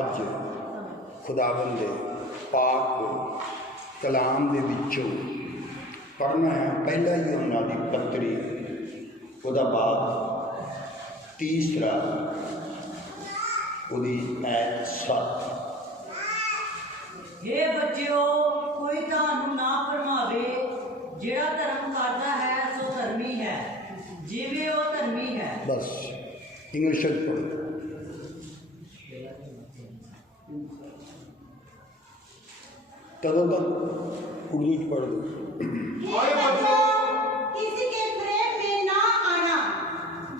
अज खुदावन दे पाक कलाम दे विचों पढ़ना है। पहला ही उन्होंने पत्री उहदा बाद तीसरा उहदी ऐत 7। हे बच्चों, कोई तुहानू ना भरमावे, जिहड़ा धर्म करता है सो धर्मी है, जिवें वो धर्मी है। बस इंग्लिश पढ़ो। तदों तक उर्दू पढ़ दो। किसी के प्रेम में ना आना।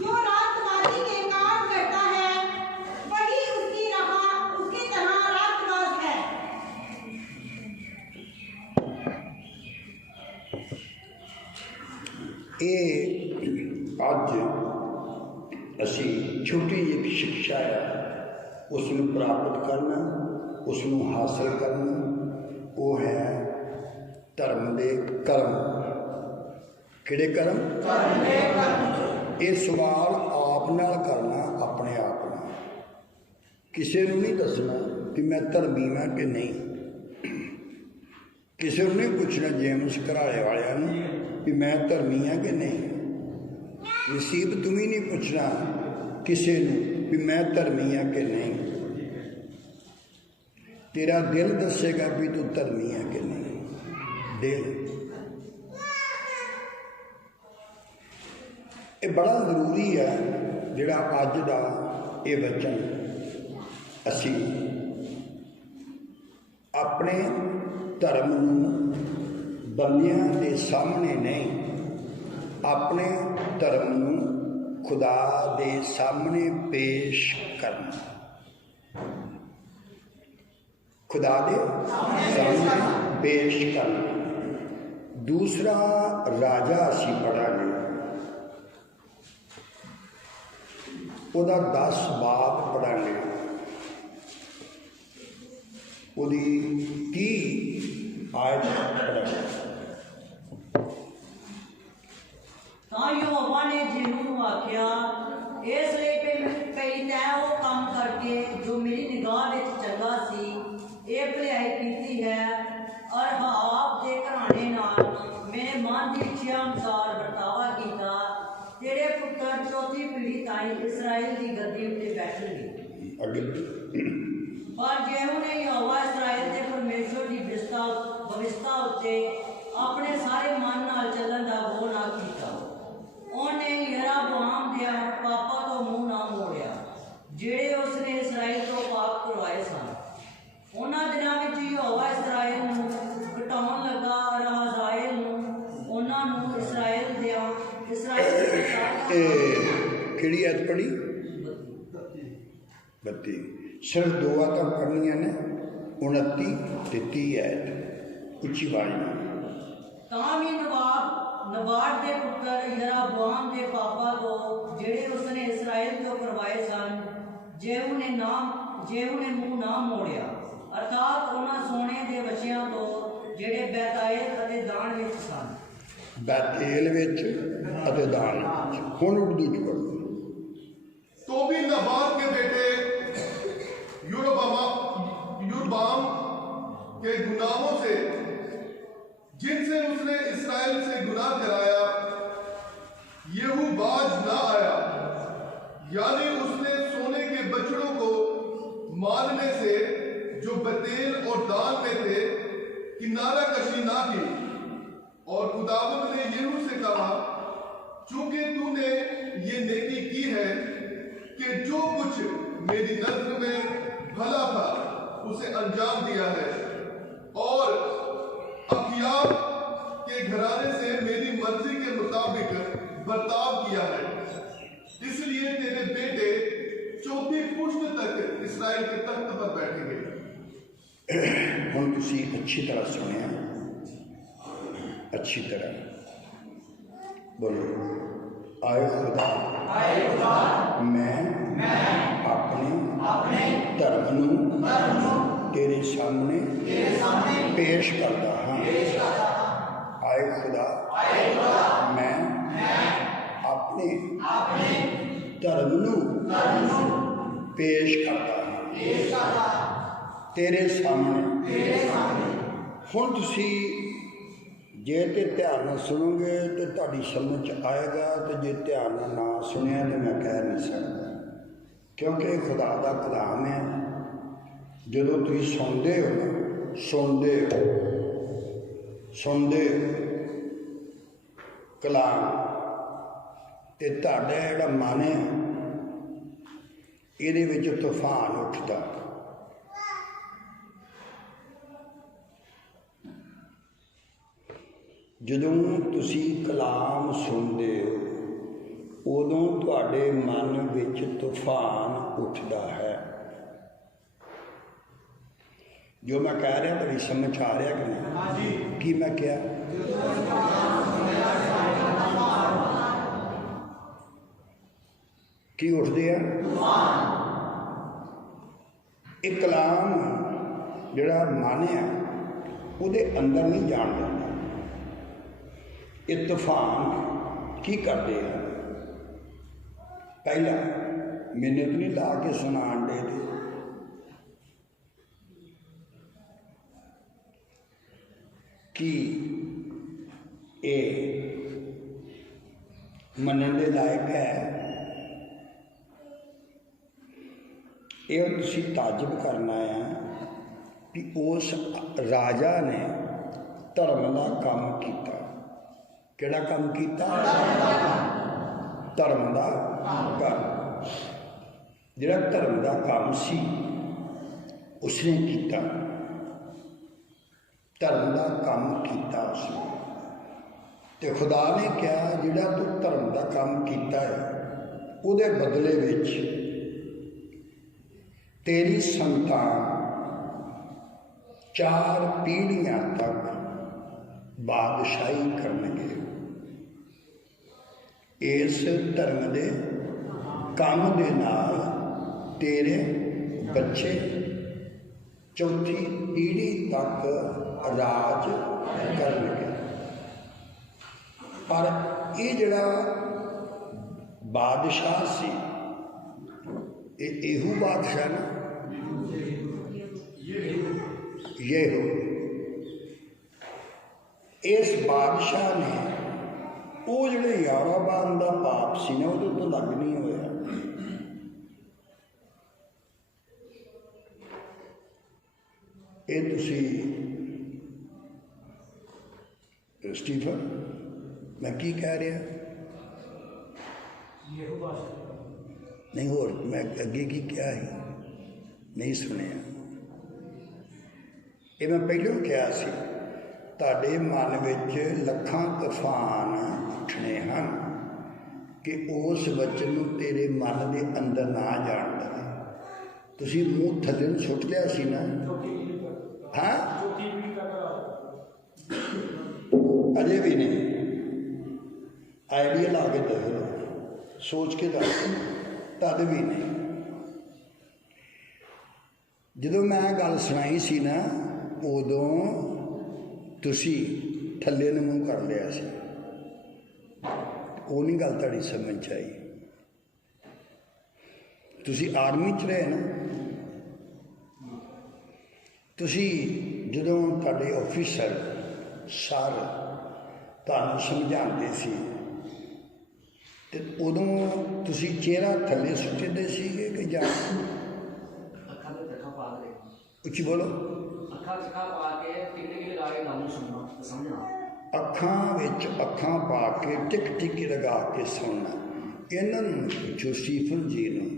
जो रातवादी के काम करता है वही उसकी तरह रातवाद है। ये अज असी छोटी जी शिक्षा है उसनू प्राप्त करना, उसनू हासिल करना, वो है धर्म दे कर्म। किहड़े कर्म? ये सवाल आप नाल करना, अपने आप नाल। किसी नूं नहीं दसना कि मैं धर्मी हाँ कि नहीं। किसी नूं नहीं पूछना जेम्स घराले वालियां नूं कि मैं धर्मी हाँ कि नहीं। नसीब तुम ही नहीं पूछना किसी नूं कि मैं धर्मी हाँ कि नहीं। तेरा दिल दसेगा भी तू धर्मी है कि नहीं। दिल ये बड़ा जरूरी है जिहड़ा अज दा ये वचन असी अपने धर्म नूं बंदियां दे सामने नहीं, अपने धर्म नूं खुदा दे सामने पेश करना। खुदा दे सामने पेश करना। दूसरा राजा असी पढ़ांगे, उहदा 10 बाब पढ़ांगे, उहदी 30 आयत पढ़ांगे। तां यहोवा ने जेहू आख्या, इसलिए पई तैं वो काम करके जो मेरी निगाह विच चंगा सी, ये भलाई की है और हाब के घराने नाल मेरे मन की इच्छा अनुसार बर्तावा किया। तेरे पुत्र चौथी पीढ़ी ताई इसराइल की गद्दी उत्ते बैठणगे। पर जेहू ने यहोवा इसराइल के परमेश्वर की व्यवस्था उत्ते अपने सारे मन नाल चलन का वो ना किया, उन्हें यरोबाम दे पापा तो मुँह ना मोड़िया जिहड़े उसने इसराइल तो पाप करवाए सन। उन्हां दिनां विच यहोवा इसराइल नूं घटाउण लगा और हज़ाएल नूं उन्हां नूं इसराइल दे किहड़ी आयत पढ़ी? 32। सिर्फ 2 आयतां पढ़नियां ने, 29 ते 30 आयत उच्ची आवाज़ नाल। तां भी नबाट दे पुत्र यरोबाम दे पापा तो जिहड़े उसने इसराइल तो करवाए सन, जेहू ने मुँह ना मोड़िया, अर्थात उन्हां सोने दे बच्चियां तो जिहड़े बैताएल अते दान विच सन। बैतेल विच अते दान विच। हुण उर्दू च पढ़ो। तो भी नबात के बेटे यरोबाम के गुनाहों से, जिनसे उसने इसराइल से गुनाह कराया, येहू बाज ना आया, यानी उसने सोने के बछड़ों को मारने से जो बतेल और दान में थे किनारा कशी ना की। और खुदावंद ने येहू से कहा, चूंकि तूने ये नेकी की है कि जो कुछ मेरी नजर में भला था उसे अंजाम दिया है, और अखियाब के घराने से मेरी मर्जी के मुताबिक बर्ताव किया है, इसलिए तेरे बेटे चौथी पुश्त तक इसराइल के तख्त पर बैठेंगे। हुण तुसीं अच्छी तरह सुनिया, अच्छी तरह बोलो। आए खुदा मैं अपने धर्म नूं तेरे सामने पेश करता हाँ। आए खुदा मैं अपने धर्म नूं पेश करता हाँ। तेरे सामने हुण तुसी जे ते ध्यान नाल सुनोगे तो तुहाडी समझ आएगा, तो जे ध्यान नाल ना सुनिया तो मैं कह नहीं सकता, क्योंकि खुदा दा कलाम है। जदों तुसीं सुनते हो ना, सुनते कलाम, ते तुहाडा जिहड़ा मन है इहदे विच तूफान उठदा। जदों तुसी कलाम सुनते हो उदों तुहाडे मन विच तूफान उठदा है। जो मैं कह रहा तुहाडी समझ आ रहा कि नहीं? की मैं क्या की उठदे हैं? एक कलाम जिहड़ा मन है उहदे अंदर नहीं जाण दिंदा। ये तूफान की करते हैं? पहला मैंने तो नहीं ला के सुनान दे कि ये मनन दे लायक है। ये तुसीं ताजुब करना है कि उस राजा ने धर्म का काम किया। केड़ा काम किया? धर्म का काम। जिहड़ा धर्म का काम सी उसने किया, धर्म का काम किया उसने। तो खुदा ने कहा जिहड़ा तू धर्म का काम किया है उहदे बदले विच तेरी संतान 4 पीढ़ियां तक बादशाही करनगे। इस धर्म के काम दे नाल तेरे बच्चे 4थी पीढ़ी तक राज करनगे। पर ये जिहड़ा बादशाह सी यहू बादशाह ना येहू, इस बादशाह ने वो जिहड़े यारोबाम का पाप सी ना उहदे तो लग नहीं होया। ये तुसी स्टीफन मैं की कह रहा नहीं, होर मैं अगे की क्या है नहीं सुनिया। ये मैं पहलों कहा सी तुहाडे मन विच लखां तूफान उठने हैं कि उस वचन नूं तेरे मन के अंदर ना जाण देवे। तुसीं मूँह थल्ले नूं सुट लिया सी ना? हाँ अजे भी नहीं। आइडिया ला के दसो, सोच के दस, तद भी नहीं। जदों मैं गल सुनाई सी ना उदों तुसी थल्ले नूं मूँह कर लिया सी, वो नहीं गल तुहाडी समझ आई। तुसी आर्मी च रहे ना, तुसी जदों तुहाडे ऑफिसर सर तुहानूं समझाते सी ते उदों तुसी चेहरा थल्ले सुट्टदे सीगे कि जां उच्ची बोलो? अखां विच अखां पा के टिक टिकी लगा के सुनना। इन्हां नूं पुछो स्टीफन जी नूं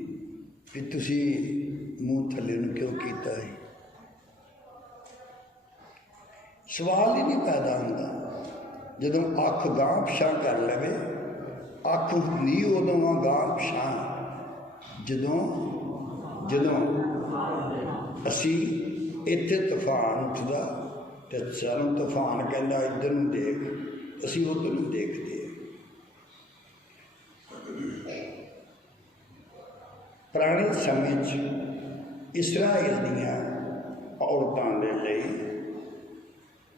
कि तुसी मूँह थल्ले नूं क्यों कीता है? सवाल ही नहीं पैदा होंदा। जदों अख गांह पिछां कर लवे, अख हुंदी उदों गांह पिछां जदों जदों असी इत्थे तूफान उठदा ते सानूं तूफान कहंदा इधर नूं देख, असी उधर नूं देखदे। पुराने समय च इसराइल दियां औरतां दे लई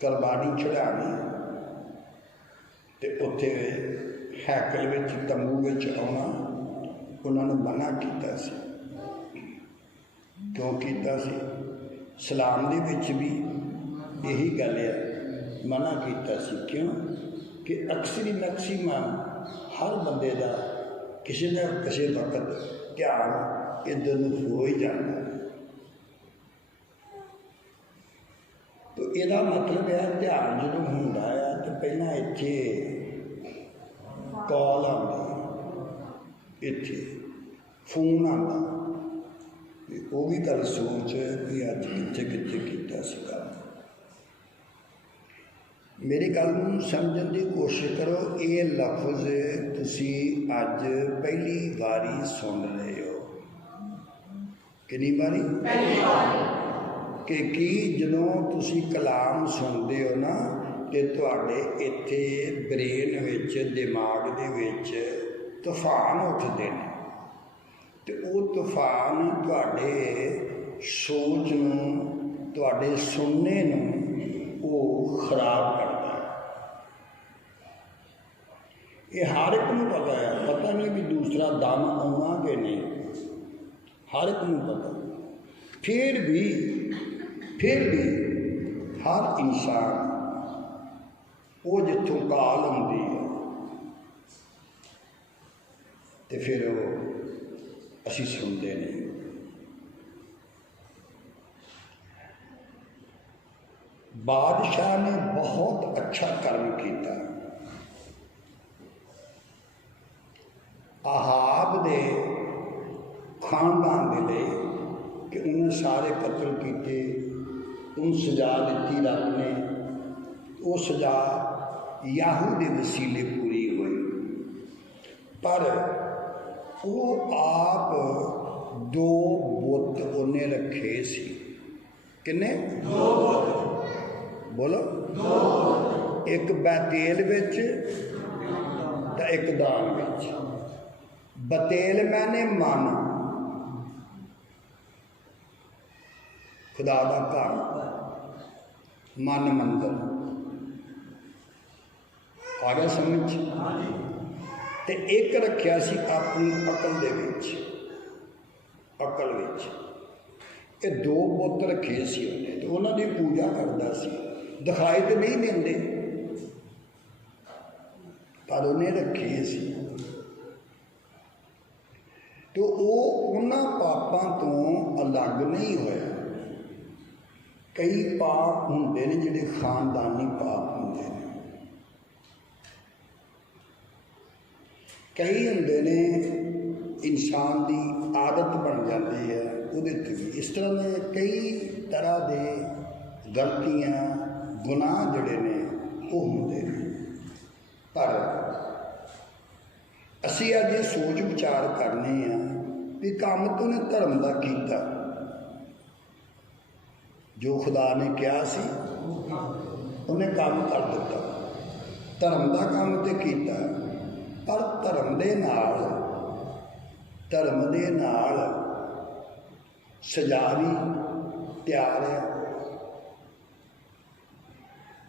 कुर्बानी चढ़ानी ते उत्थे हैकल विच तंबू विच आउणा उन्हां नूं मना कीता सी। क्यों कीता सी? सलाम दे विच भी यही गल है, मना कीता सी। क्यों कि अक्सरी मैक्सीमम हर बंदे का किसी न किसी वक्त ध्यान इधर नूं हो ही जाता। तो यदा मतलब है ध्यान जो होंदा है तो पहला इत्थे कॉल आती, इत्थे फोन आता, वो भी गल सोच कि अज कित्थे कित्थे कीता सी काम। मेरी गल नूं समझण की कोशिश करो। ये लफ्ज़ तुसी अज पहली बारी सुन रहे हो। कितनी बारी? पहली बारी। कि जदों तुसी कलाम सुनते हो ना तो तुहाडे इत्थे ब्रेन विच दिमाग दे विच तूफान उठते हैं, तो वो तूफान तुहाडे सोच नूं, तुहाडे सुनने नूं वो खराब करता है। ये हर एक नूं पता है, पता नहीं भी दूसरा दम आउणा कि नहीं, हर एक नूं पता। फिर भी हर इंसान वो जिथों काल आउंदी है तो फिर वो असीं सुनते नहीं। बादशाह ने बहुत अच्छा कर्म किया। आहाब दे खानदान के लिए कि उन्हें सारे कत्ल किए, उन सजा दी रब ने, वो सजा याहू के वसीले पूरी हुई। पर वो आप दो बुत उन्हें रखे सी। किन्ने? दो बुत। बोलो। दो। एक बैतेल विच ते एक दान विच। बतेल मैंने मन, खुदा का घर, मन मंदिर। आ गया समझ? ते एक रखिया सी अपनी अकल दे विच, अकल विच। ये दो बुत रखे सी उन्हें, तो उन्होंने पूजा करता सी। दिखाई तो नहीं देंदे पर उन्हें रखे सी। तो वो उन्हां पापां तो अलग नहीं होया। कई पाप होंदे ने जिहड़े खानदानी पाप होंदे ने, कई होंदे ने इंसान की आदत बन जाती है उहदे ते भी। इस तरह के कई तरह के गलतियां गुनाह जिहड़े ने वो होंदे ने। पर असी अज सोच विचार करने भी काम तो ने धर्म का किया, जो खुदा ने कहा सी उन्हें काम कर दिता। धर्म का काम तो किया, पर धर्म दे नाल सजा भी तैयार है।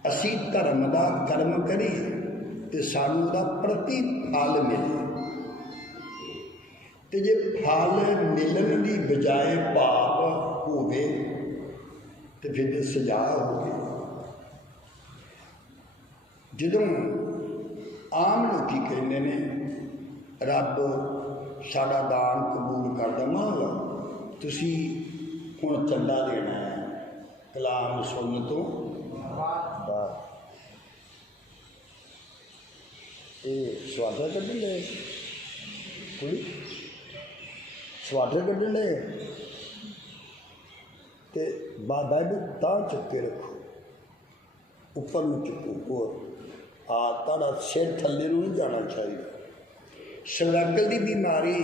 असी धर्म का कर्म करिए तो सानू दा प्रतिफल मिले, तो जे फल मिलन की बजाय पाप होवे तो फिर सजा होगी। जदों आम लोग कहते हैं रब साड़ा दान कबूल करदा, मान लो तुसी हुण चंदा देना है कलाम सुनने तो बाद। ये स्वाटर कड्ढन ले, कोई स्वाटर कड्ढन ले ते बाइबल तां चुक के रखो, ऊपर में चुको, ताड़ा सिर थल्ले नहीं जाना चाहिए। सर्वाइकल की बीमारी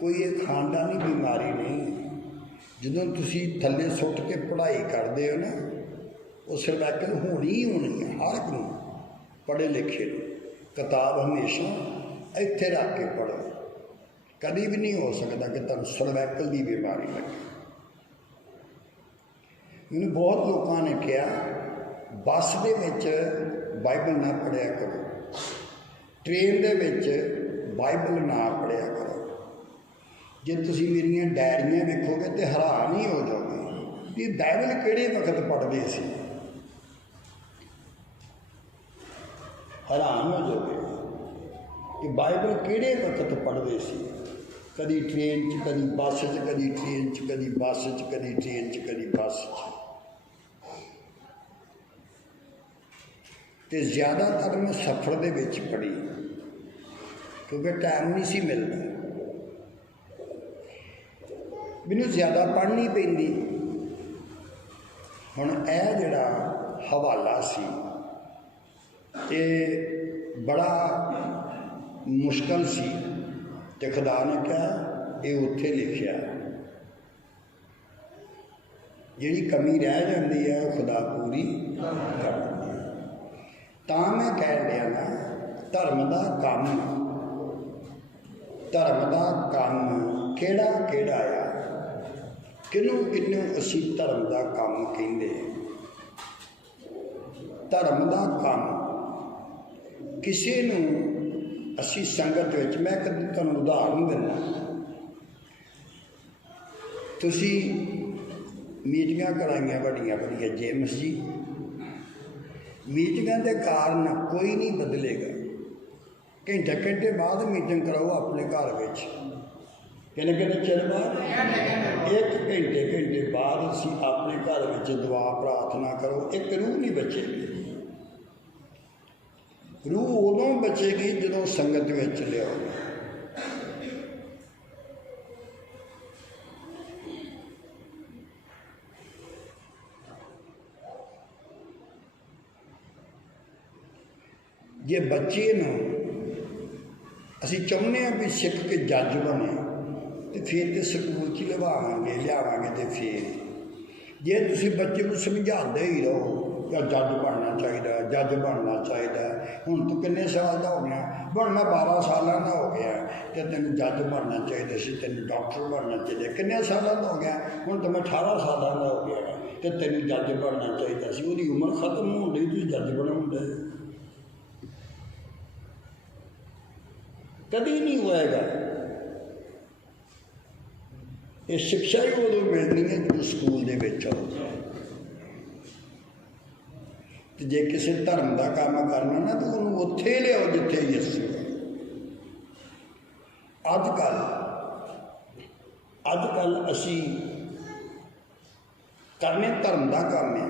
कोई एक खानदानी बीमारी नहीं। जो तुसी थल्ले सुट के पढ़ाई करते हो ना, वो सर्वाइकल होनी ही होनी है। हर एक नूं पढ़े लिखे किताब हमेशा इत्थे रख के पढ़ो। कभी भी नहीं हो सकता कि तुम सर्वाइकल की बीमारी लगे। मैंने बहुत लोगों ने कहा बस दे विच बाइबल ना पढ़िया करो, ट्रेन दे विच बाइबल ना पढ़िया करो। जे तुसी मेरियां डायरियां वेखोगे तो हैरान ही हो जाओगे कि बाइबल किहड़े वक्त पढ़ते सी। हैरान हो जाओगे कि बाइबल किहड़े वक्त पढ़ते सी। कदी ट्रेन च, कदी बस च, कदी ट्रेन च, कदी बस च, कदी ट्रेन च, कदी बस च। तो ज़्यादातर मैं सफ़र दे विच पढ़ी क्योंकि टाइम नहीं सी मिलता। मैनू ज़्यादा पढ़नी पैंदी। हुण यह जिहड़ा हवाला सी ये बड़ा मुश्किल सी ते खुदा ने कहा ये उत्थे लिखिया। जिहड़ी कमी रह जाती है वो खुदा पूरी कर दिंदा। तां मैं कह लिया ना धर्म का काम, धर्म का काम केड़ा केड़ा आ, किनू किनू असी धर्म का काम कहिंदे। धर्म का काम किसी नू असी संगत विच, मैं कदी तुहानूं उदाहरण दिंदा। तुसी मीटिंगां कराइयां वड्डियां वड्डियां जेम्स जी, मीटिंगां के कारण कोई नहीं बदलेगा। घंटे घंटे बाद मीटिंग कराओ अपने घर विच, किन्ने किन्ने चिर बाद, 1 घंटे बाद असी अपने घर विच दुआ प्रार्थना करो, एक रूह नहीं बचेगी। रूह उदों बचेगी जदों संगत विच लियाओ। जे बच्चे नूं असी चाहुंदे हां भी सिख के जज बने तो फिर तो स्कूल च लियावांगे तो फिर जे तुसी बच्चे को समझाते ही रहो या जज बनना चाहिए, जज बनना चाहिए। हुण तू किन्ने साल का हो गया, हुण मैं 12 साल का हो गया तो तेन जज बनना चाहिए सी, तेन डॉक्टर बनना चाहिए। किन्ने साल का हो गया, हुण तो मैं 18 साल का हो गया तो तेन जज बनना चाहिए सी। उसकी उम्र खत्म हो गई, तुम जज बनाउंदे। कभी नहीं होएगा। ये शिक्षा ही उदों मिलनी है जो स्कूल दे विच आओ। तो जे किसी धर्म का काम करना ना तो उन्होंने उत्थे लियाओ जिथे यीशु है। अजकल असी करने धर्म का काम है।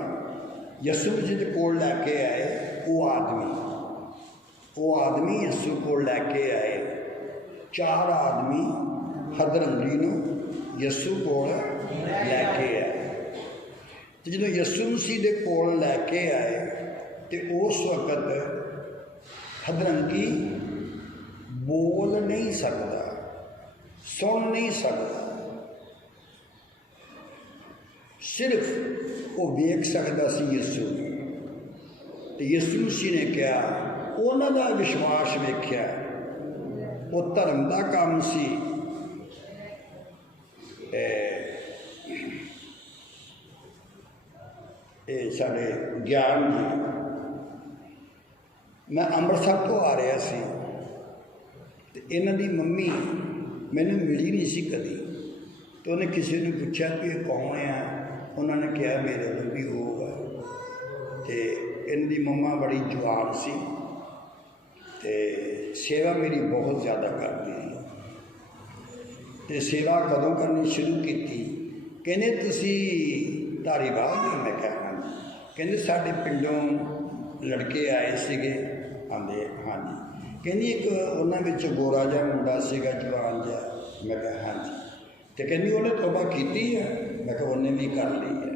यीशु जी दे कोल लैके आए वो आदमी यीशु कोल लैके आए। 4 आदमी हदरंगी नूं यीशु कोल लैके आए। तो जो यीशु मसीह दे कोल लैके आए तो उस वक्त हदरंगी बोल नहीं सकता, सुन नहीं सकता, सिर्फ वो वेख सकता सी यीशु। तो यीशु मसीह ने कहा, उन्हां दा विश्वास वेख्या, वो धर्म का काम सी। साढ़े ज्ञान जी, मैं अमृतसर तो आ रहा सी ते इन्हां दी मम्मी मैंने मिली नहीं सी कदी। तो उन्हें किसी ने पूछा कि कौन है, उन्होंने कहा मेरे को भी होगा। तो इन्हां दी मम्मा बड़ी जवान सी ते सेवा मेरी बहुत ज़्यादा करती है। तो सेवा कदों करनी शुरू की, कहने तुसी धारीवाल दे? मैं कहा कहते साढ़े पिंडों लड़के आए सीगे, आंदे हाँ जी। कहनी एक उन्हां विच गोरा जिहा मुंडा सीगा, जवान जिहा। मैं कहा हाँ जी। तो कहनी उन्हें तौबा की है? मैं कहा उन्हें भी कर ली है।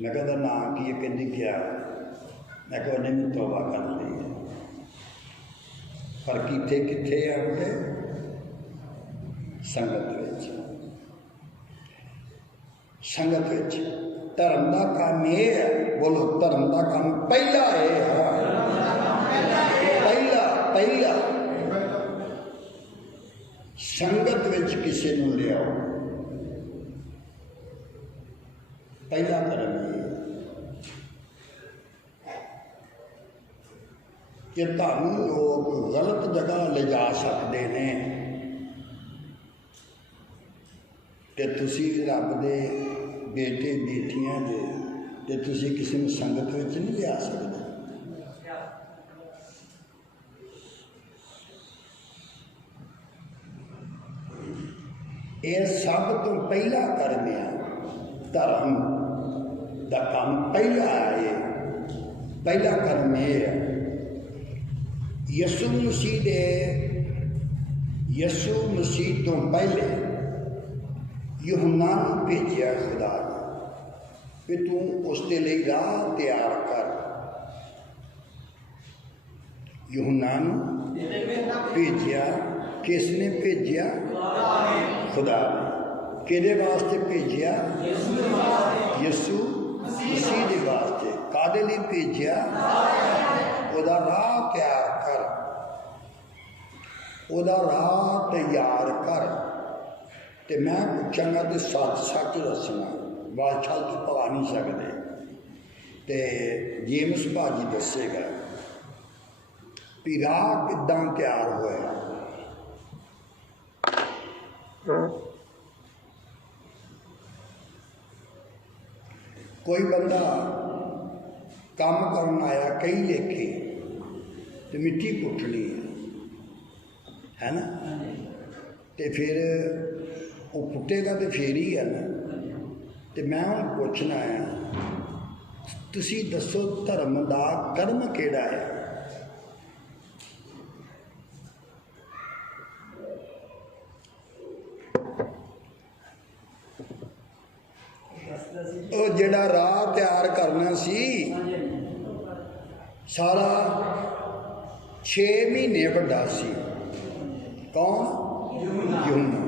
मैं कहता नाम की है? कहती क्या? मैं कहा उन्हें भी तौबा कर ली है। पर किथे किथे आते संगत विच, संगत विच। धर्म का काम यह है, बोलो धर्म का काम पहला है, पहला संगत विच किसी नूं लियाओ। पहला धर्म ये, तुहानूं लोग गलत जगह ले जा सकते हैं ਤੇ ਤੁਸੀਂ ਰੱਬ ਦੇ ਬੇਟੇ ਬੇਟੀਆਂ ਜੇ ਤੇ ਤੁਸੀਂ ਕਿਸੇ ਨੂੰ ਸੰਗਤ ਵਿੱਚ ਨਹੀਂ ਲਿਆ ਸਕਦੇ। ਇਹ ਸਭ ਤੋਂ ਪਹਿਲਾ ਕਰਮ ਹੈ। ਧਰਮ ਦਾ ਕੰਮ ਪਹਿਲਾ ਹੈ। ਪਹਿਲਾ ਕਰਮ ਇਹ ਹੈ ਯਿਸੂ ਮਸੀਹ ਤੋਂ ਪਹਿਲੇ यूहन्ना ਨੂੰ ਭੇਜਿਆ खुदा ने कि तू उसके लिए राह तैयार कर। यूहन्ना ਨੂੰ भेजिया, किसने भेजिया? खुदा ने। किहदे वास्ते भेजिया? यीशु मसीह दे वास्ते। कादे लिए भेजिया? ओदा राह तैयार कर, ओदा राह तैयार कर। ते मैं पूछांगा तो सच सच दसना, बादशाह तो पा नहीं सकते। तो जेम्स भाजी दसेगा भी राह किदां तैयार होया। कोई बंदा काम करन आया कई लेखे तो मिट्टी पुट्टनी है ना, तो फिर वो पुट्टेगा तो फिर ही है ना। तो मैं हुण पुछना है तुसी दसो धर्म का कर्म केड़ा है? वो जिहड़ा राह तैयार करना सी सारा 6 महीने वड्डा सी। कौन? यूहन्ना।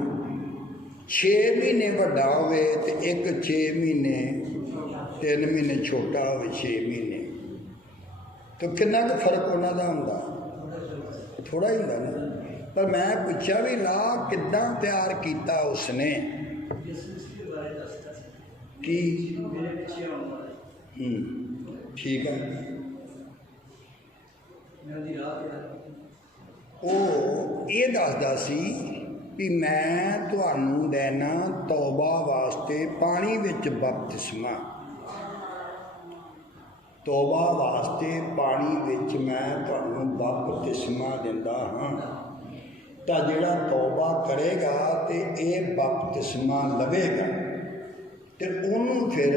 6 महीने वड्डा होवे ते एक 6 महीने 3 महीने छोटा होवे 6 महीने, तो कितना का फर्क उन्हां दा हुंदा? थोड़ा ही हुंदा ना। पर मैं पूछा भी राह किदां तैयार किया उसने कि ठीक है। ਉਹ ਇਹ ਦੱਸਦਾ ਸੀ ਵੀ ਮੈਂ ਤੁਹਾਨੂੰ ਦੇਣਾ ਤੌਬਾ ਵਾਸਤੇ ਪਾਣੀ ਵਿੱਚ ਬਪਤਿਸਮਾ। ਤੌਬਾ ਵਾਸਤੇ ਪਾਣੀ ਵਿੱਚ ਮੈਂ ਤੁਹਾਨੂੰ ਬਪਤਿਸਮਾ ਦਿੰਦਾ ਹਾਂ। ਤਾਂ ਜਿਹੜਾ ਤੌਬਾ ਕਰੇਗਾ ਤੇ ਇਹ ਬਪਤਿਸਮਾ ਲਵੇਗਾ ਤੇ ਉਹਨੂੰ ਫਿਰ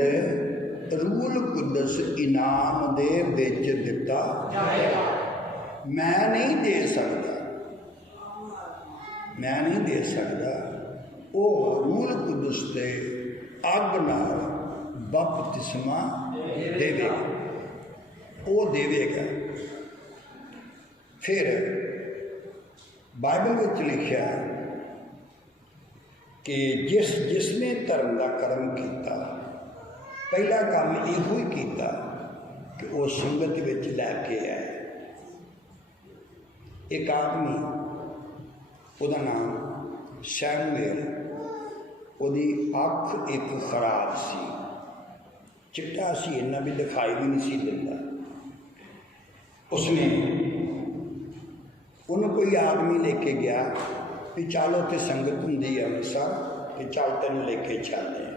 ਰੂਲ ਕੁਦਸ ਇਨਾਮ ਦੇ ਵਿੱਚ ਦਿੱਤਾ ਜਾਏਗਾ। मैं नहीं दे सकता, मैं नहीं दे सकता। वो रूल कुदस से अग नाल बपतिस्मा देवेगा, वो देवेगा। फिर बाइबल में लिखा कि जिसने धर्म का कर्म किया पहला काम यो ही किया कि वो संगत में लैके आए। एक आदमी उसका नाम शैमुएल, उसकी अख एक खराब सी, चिट्टा सी, इन्ना भी दिखाई भी नहीं सी दिता। उसने उन्होंने कोई आदमी लेके गया कि चल उत्थे संगत होंदी है अमृतसर, कि चल तेन लेके चलते हैं।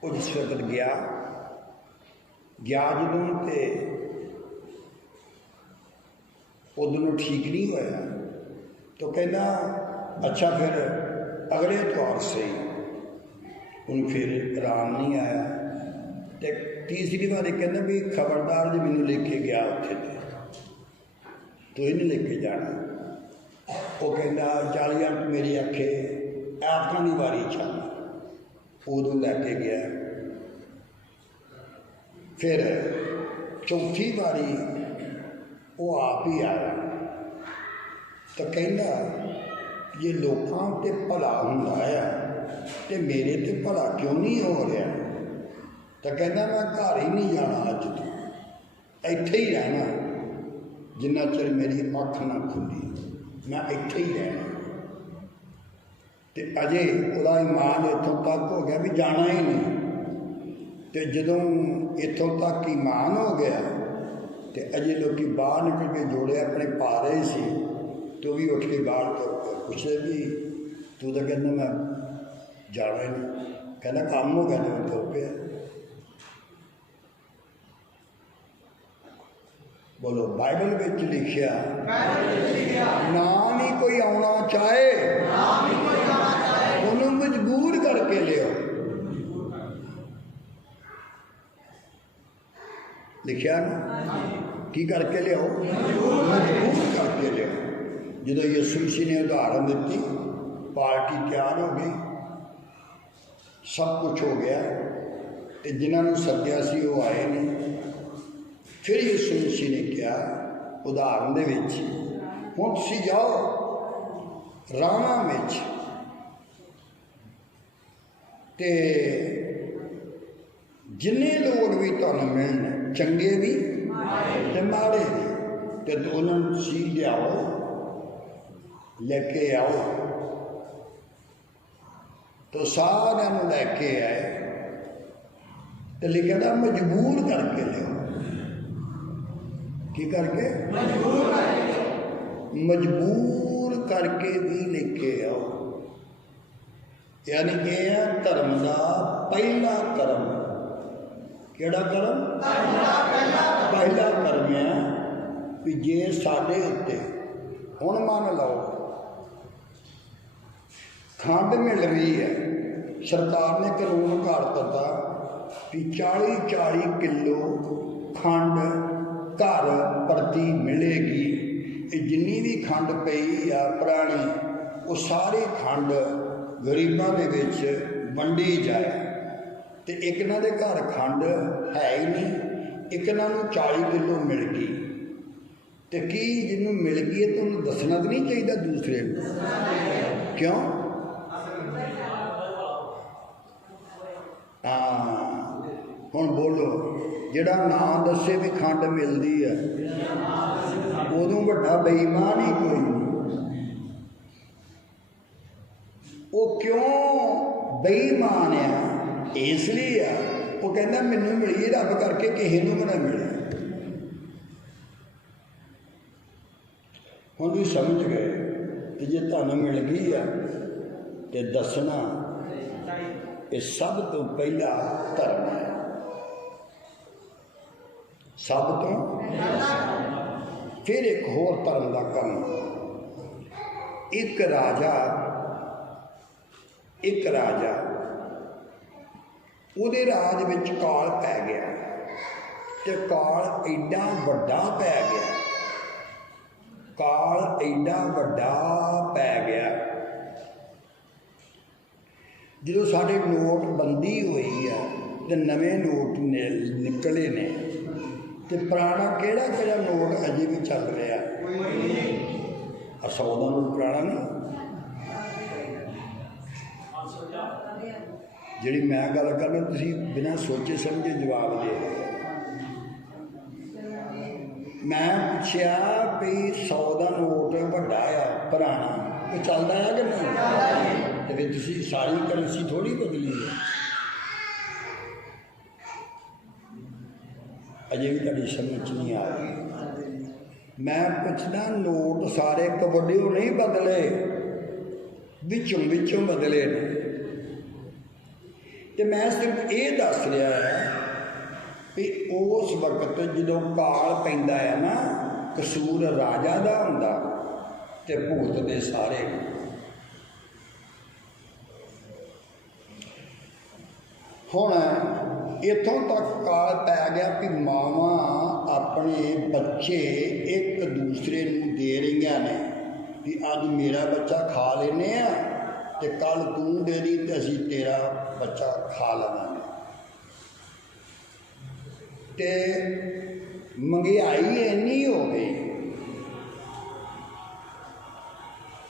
वो जिस वक्त गया जदों तो उधरों ठीक नहीं होया, तो कहना अच्छा फिर अगले एतवार से उन फिर आराम नहीं आया। तो तीसरी बार कहना भी खबरदार जो मैनू लेके गया उत्थे तो ही नहीं लेके जाना। वो कहना चल यार मेरी आखे ऐतकां दी वारी चल, उदों लैके गया। फिर चौथी बारी वो आप ही आया तो कहना ये लोगों ते भला हुंदा है ते मेरे ते भला क्यों नहीं हो रहा? तो कहना मैं घर ही नहीं जाना, अज तो इत्थे ही रहना जिन्ना चिर मेरी अख ना खुली, मैं इत्थे ही रहना। तो अजे उसका ईमान इतों तक हो गया भी जाना ही नहीं। तो जदों इतों तक ईमान हो गया तो अजे लोग बाहर निकल के जोड़े अपने पा रहे सी, तो भी उठ के बाहर तो पूछे भी तू तो कहना मैं जाना ही नहीं, कहना काम हो गया तो मैं तुर पिया। बोलो बाइबल में लिखिया नाम ही कोई आना चाहे उन्होंने मजबूर करके लियो। लिखिया की करके लियो, मजबूर करके लियो। जो यीशु मसीह ने उदाहरण दी, पार्टी तैयार हो गई, सब कुछ हो गया, तो जिन्होंने सद्या सी वो आए नहीं। फिर यीशु मसीह ने कहा उदाहरण दे विच, हुण तुसीं जाओ राहां विच ते जिन्ने लोग भी तुहानूं मिलन, चंगे भी ते माड़े भी, ते उन्होंने तुसीं लियाओ, लेके आओ। तो सारे लैके आए, तो लिखा था मजबूर करके लियो। की करके? मजबूर करके भी लेके आओ। यानी ये है धर्म का पहला कर्म। केड़ा कर्म? पहला कर्म है कि जे साडे उत्ते हुण मान लो खंड मिल रही है, सरकार ने कानून कर दिता कि 40-40 किलो खंड घर प्रति मिलेगी। जिन्नी भी खंड पई आ पुरानी, वो सारी खंड गरीबों के विच वंडी जाए। तो एक इन्हां दे घर खंड है ही नहीं, एक इन्हां नूं 40 किलो मिल गई। तो की जिन्हों मिल गई है तो उन्हें दसना तो नहीं चाहिए दूसरे को? क्यों? हाँ हुण बोलो, जिहड़ा ना दसे भी खंड मिलती है उदों वड्डा बेईमान ही कोई नहीं। वो क्यों बेईमान आ? इसलिए आ वो कहना मैनू मिली रब करके किसी नूं ना मिले। हुण भी समझ गए कि जे तुहानूं मिल गई है तो दसना ये सब तो पहला धर्म है। सब तो फिर एक होर धर्म का काम। एक राजा उहदे राज विच काल पै गया, ते काल एडा वड्डा पै गया, काल एडा वड्डा पै गया। जो साढ़े नोट बंदी हुई है तो नवे नोट निकले ने, तो पुराना केड़ा केड़ा नोट अजे भी चल रहा? 100 का नोट पुराना नहीं। जी मैं गल करना तुसीं बिना सोचे समझे जवाब दे रहे। मैं पूछया भी 100 का नोट वड्डा आ पुराना, वो चलता है कि नहीं? तो फिर तुसीं सारी करेंसी थोड़ी बदली है। अजे भी तुहाडी समझ नहीं आ रही। मैं पूछना नोट सारे कबड्डी नहीं बदले, विचों विचों बदले ने। तो मैं सिर्फ ये दस रहा है कि उस वक्त जो काल पैंदा है ना, कसूर राजा का हुंदा ते भुगतदे सारे। हुण इत्थों तक काल पै गया कि मावां अपने बच्चे एक दूसरे नूं दे रही ने कि अज मेरा बच्चा खा लेने आ ते कल तू दे दी ते असीं तेरा बच्चा खा लवांगे। ते महंगाई इन्नी हो गई,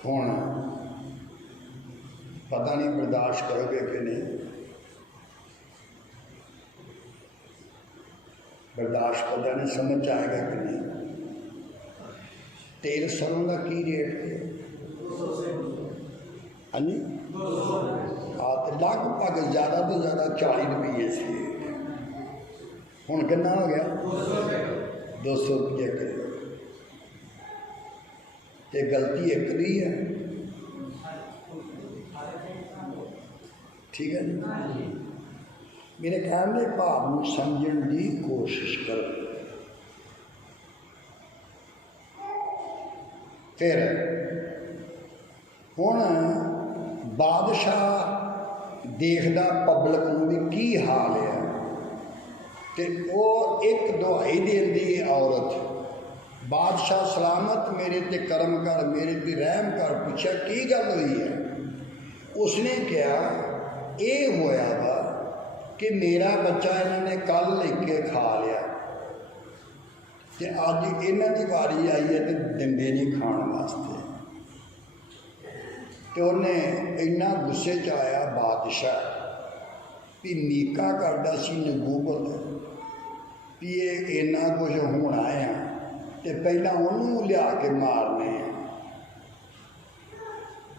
हुण पता नहीं बर्दाश्त करोगे कि नहीं। बर्दाश्त पता नहीं समझ आएगा कि नहीं। तेल सरों का की रेट है? हाँ जी, लगभग ज़्यादा तो ज़्यादा 40 रुपये से। हुण कितना हो गया? 200 रुपये किलो। तो गलती एक दी है। ठीक है जी। मेरे कहने के भाव में समझण की कोशिश करो। फिर हुण बादशाह देखदा पब्लिक नूं भी की हाल है, ते वो एक दुहाई देंदी औरत, बादशाह सलामत मेरे ते करम कर, मेरे ते रहम कर। पूछा की गल हुई है? उसने कहा ये होया वा कि मेरा बच्चा इन्होंने कल लेके खा लिया, ते अज इन्हां दी वारी आई है तो दिंदे नहीं खाण वास्ते। तो उन्हें इन्ना गुस्से च आया बादशाह भी नीका करदा सी नबूवत भी ये इन्ना कुछ होना है, तो पहला उन्होंने लिया के मारने हैं।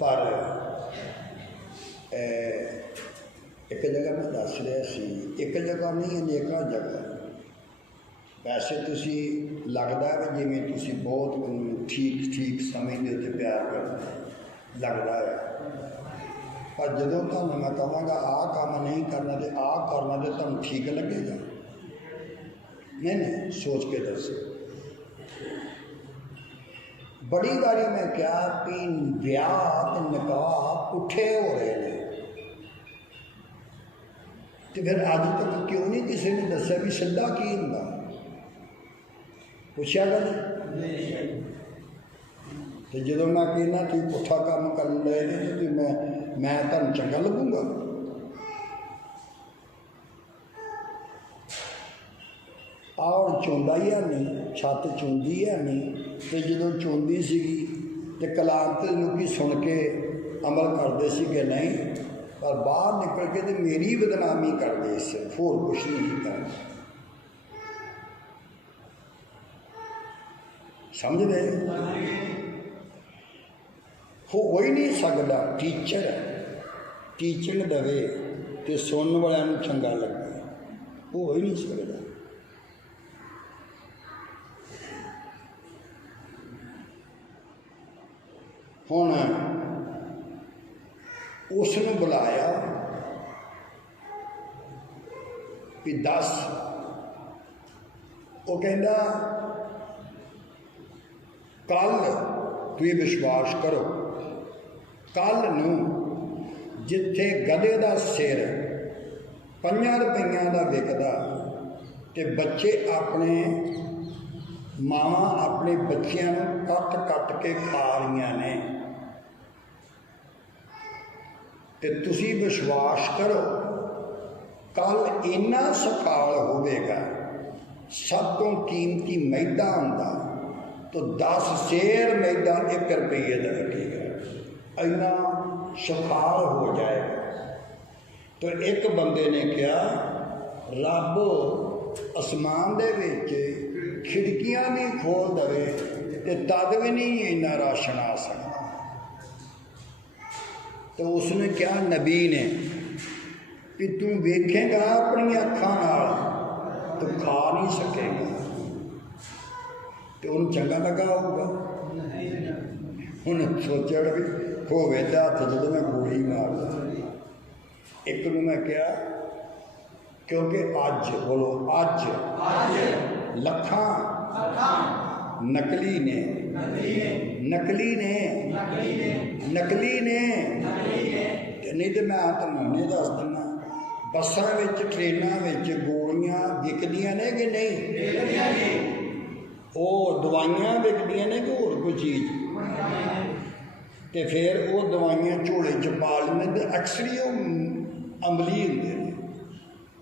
पर एक जगह मैं दस रहा सी, एक जगह नहीं अनेकों जगह। वैसे तुसी लगता है जिमें तुसी बहुत मैनूं ठीक ठीक समझते हो, प्यार करते लगता है, पर जदों तुहानूं मैं कहांगा आ काम नहीं करना तो आ करना, तो तुहानूं ठीक लगेगा? नहीं, सोच के दसो। बड़ी बारी मैं क्या कि ब्याह ते निकाह पुठे हो रहे हैं, तो फिर अज तक क्यों नहीं किसी ने दस्या भी सीधा की हुंदा? पुछया गल? तो जो मैं कहना कि पुठा काम कर रहे तो मैं तुहानूं चंगा लगूंगा? और चौंदा ही है नहीं, छत चौंदी है नहीं, तो जो चौंदी सी तो कलाम तो लोग सुन के अमल करते थे नहीं, पर बाहर निकल के तो मेरी बदनामी करते इससे, होर कुछ नहीं करते। समझ रहे हो ही नहीं सकता टीचर टीचिंग दवे तो सुनने वालों चंगा लगे, हो ही नहीं सकता। हुण उसने बुलाया कि दस, वो कहता कल तुसीं विश्वास करो, कल नूं जिथे गधे का सिर 5 रुपइयां का विकदा ते बच्चे अपने मावां अपने बच्चों कट कट के खा रही ने, ते तुसीं विश्वास करो कल इन्ना सफाल होवेगा, सब तो कीमती मैदा हुंदा तो 10 सेर मैदा 1 रुपये का लगेगा, इन्ना सफाल हो जाएगा। तो एक बंदे ने कहा रब आसमान दे विच खिड़कियां भी खोल दे तो तद भी नहीं इन्ना राशन आ सकता। तो उसने क्या नबी ने कि तू वेखेगा अपनी अखां नाल तो खा नहीं सकेगा, तो उन्हें चंगा लगा होगा। उन्हें सोचा भी होवे तो हथ जो मैं गोली मार एक नूं मैं क्या, क्योंकि अज बोलो अज लखां नकली ने नकली ने नकली ने, नहीं तो मैं तो महीने दस दिना बसां विच ट्रेनां विच गोलियां विकदियां ने कि नहीं, वो दवाइयां विकदियां ने कि होर कोई चीज़, तो फिर वो दवाइयां झोले च पा लेंदे ते अक्सर ही वो अमली होंदे ने,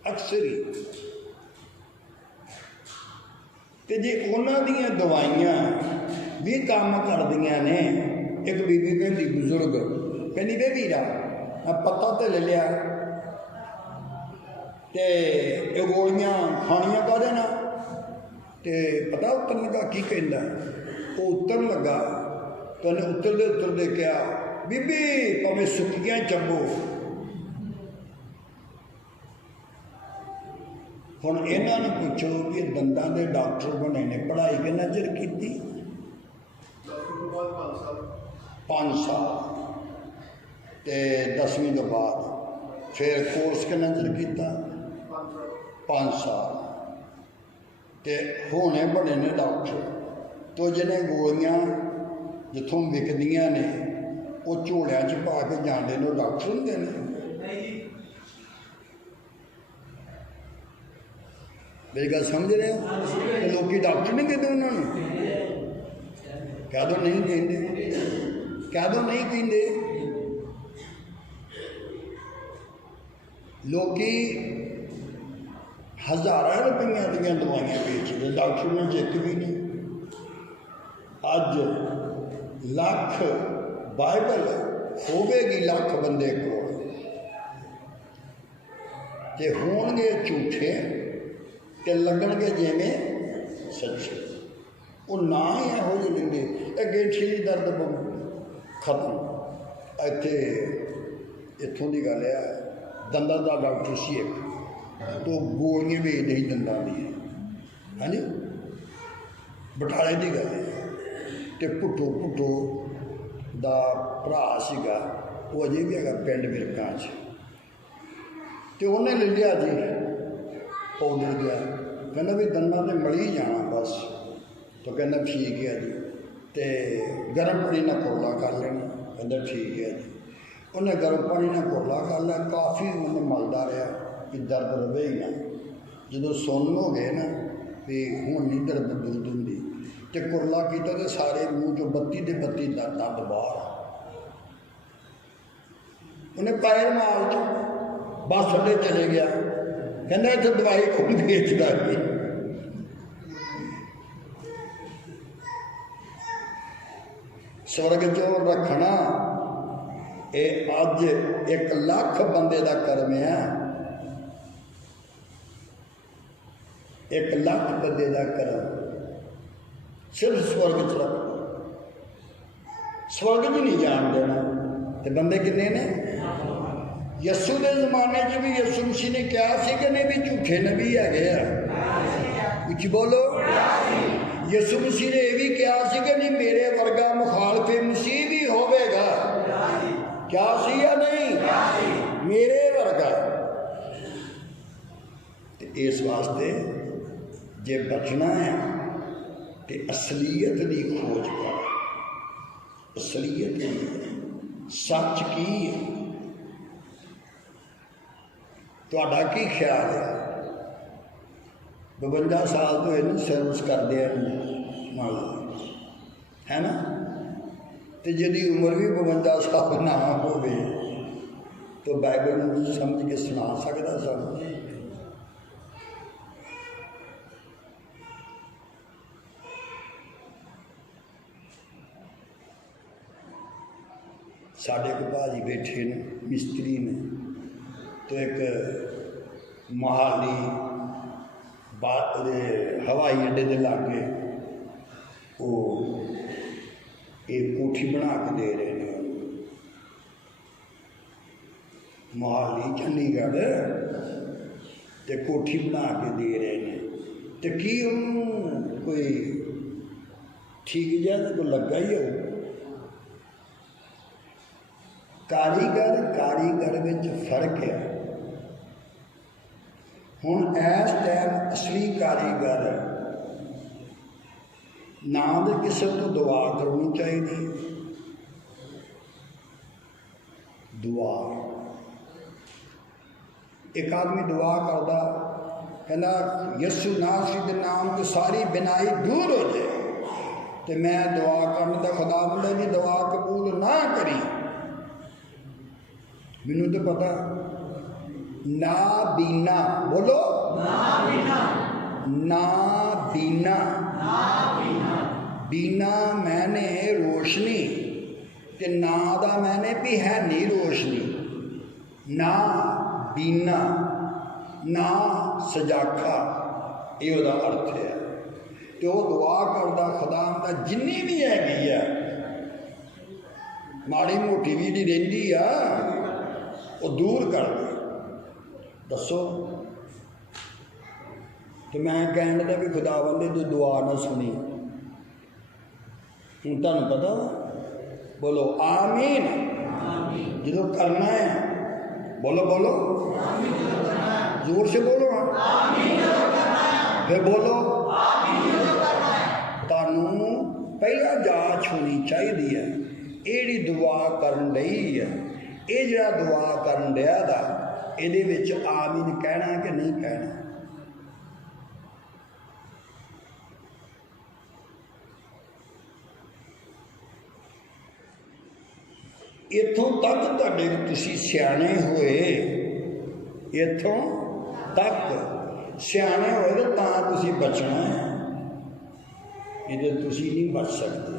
अक्सर ही। तो जे उन्हां दियां दवाइयां भी काम करदियां ने, एक बीबी कहती बुजुर्ग कहती वे वीरा पत्ता तो ले लिया तो ये गोलियां खानियां काहदे नाल, तो पता उत्तर लगा की कहंदा, वो उत्तर लगा तो उन्हें उतरते क्या बीबी भावें सुक्कियां चबो। हुण इन्हां नूं पुछो कि दंदां दे डॉक्टर बने ने पढ़ाई किन्ना चिर कीती? 5 साल ते 10वीं तो बाद फिर कोर्स किन्ना चिर किया 5 साल ते होने बने ने डॉक्टर। तो जिन्हें गोलियां जिथों विकदियां ने वो झोलियां च पा के जाते ने डॉक्टर होंगे ने। मेरी गल समझ रहे हो? लोग डॉक्टर नहीं कहते उन्होंने, कह दो नहीं कहते, कह दो नहीं कहते। लोकी हज़ारों रुपये दी दवाइयां बेचते, डॉक्टर ने जिक भी नहीं। अज लख बाइबल होगी लख बंदे को ते होणगे झूठे ते लगणगे जिवें सच्चे। वो ना ही यहो ਜਿਹੇ लेंगे गैंठी की दर्द खत्म। इत्थे इत्थों की गल है, दंदां दा डॉक्टर सी एक, तो गोलियां भेजते ही दंदां दी। हाँ जी, बटाले की गल है। तो भुट्टो दा भरा सीगा, वो अजे भी है पिंड विरकां च, तो उन्हें ले लिया जी पाउडर दिया, कहना भी दंदां ते मली जाना बस। तो कहना ठीक है जी, तो गर्म पानी ना कोला कर लेना, कहना ठीक है जी। उन्हें गर्म पानी ना कोला कर लिया, काफ़ी उन्हें मलदा रहा कि दर्द रवे ही ना। जो सुन हो गए ना भी हुण नहीं दर्द दुर्द होंगी, तो कुरला किया तो सारे मूँह चो 32 दंद बाहर। उन्हें पैर मार च बस अड्डे चले गया, कहना इतने दवाई कौन बेचता है। स्वर्ग चो रखना ये अज 1 लाख बंदे का कर्म है। 1 लाख बंदे का कर्म सिर्फ स्वर्ग च रख, स्वर्ग च नहीं जान देना। तो बंदे किन्ने ने? यसू के जमाने च भी यसू मसीह ने कहा सी कि नहीं भी झूठे नबी है, कुछ बोलो। यसू मसीह ने यह भी कहा सी कि नहीं मेरे वर्गा मुखालफे मसीह भी होवेगा, क्या सी या नहीं? मेरे वर्गा। इस वास्ते जे बचना है तो असलीयत की खोज कर। असलीयत सच की है, तुहाडा की ख्याल है? 52 साल तो इन्हू सर्विस करते हैं मान लो, है ना? तो जिहदी उम्र भी 52 साल ना हो तो बाइबल समझ के सुना सकता सब। साढ़े को भाजी बैठे ने मिस्त्री ने, तो एक मोहाली हवाई अड्डे के लागे वो एक कोठी बना के दे रहे हैं। मोहाली चंडीगढ़ तो कोठी बना के दे रहे हैं। तो की कोई ठीक जहा तो लगा ही हो। कारीगर में फर्क है। हुण इस टाइम असली कारीगर ना तो किसी को दुआ करनी चाहिए। दुआ एक आदमी दुआ करता, कहना यसु नासरी के नाम तो सारी बिनाई दूर हो जाए। तो मैं दुआ करने का खुदा बोले जी दुआ कबूल ना करी। मैनू तो पता ना बीना, बोलो ना बीना, बीना मैंने रोशनी ते ना दा मैंने भी है नहीं रोशनी। ना बीना ना सजाखा, ये उसका अर्थ है। तो वह दुआ करता खुदा का जिन्नी भी हैगी है, माड़ी मोटी भी नहीं रही है, वो दूर कर दे। दसो तो मैं कहने लगा भी खुदा बंदे तू दुआ ना सुनी। हूँ तुहानू पता, बोलो आमीन। जो करना है बोलो बोलो, जोर से बोलो। फिर बोलो, तानू पहला जांच होनी चाहिए है। ये दुआ करन रही है, ये जरा दुआ करन रहा दा, ये विच आमीन कहना कि नहीं कहना। इथों तक तुहाडे तुसीं सियाणे होए, इथों तक सियाणे होए तो तां तुसीं बचना है, ये तुसीं नहीं बच सकते।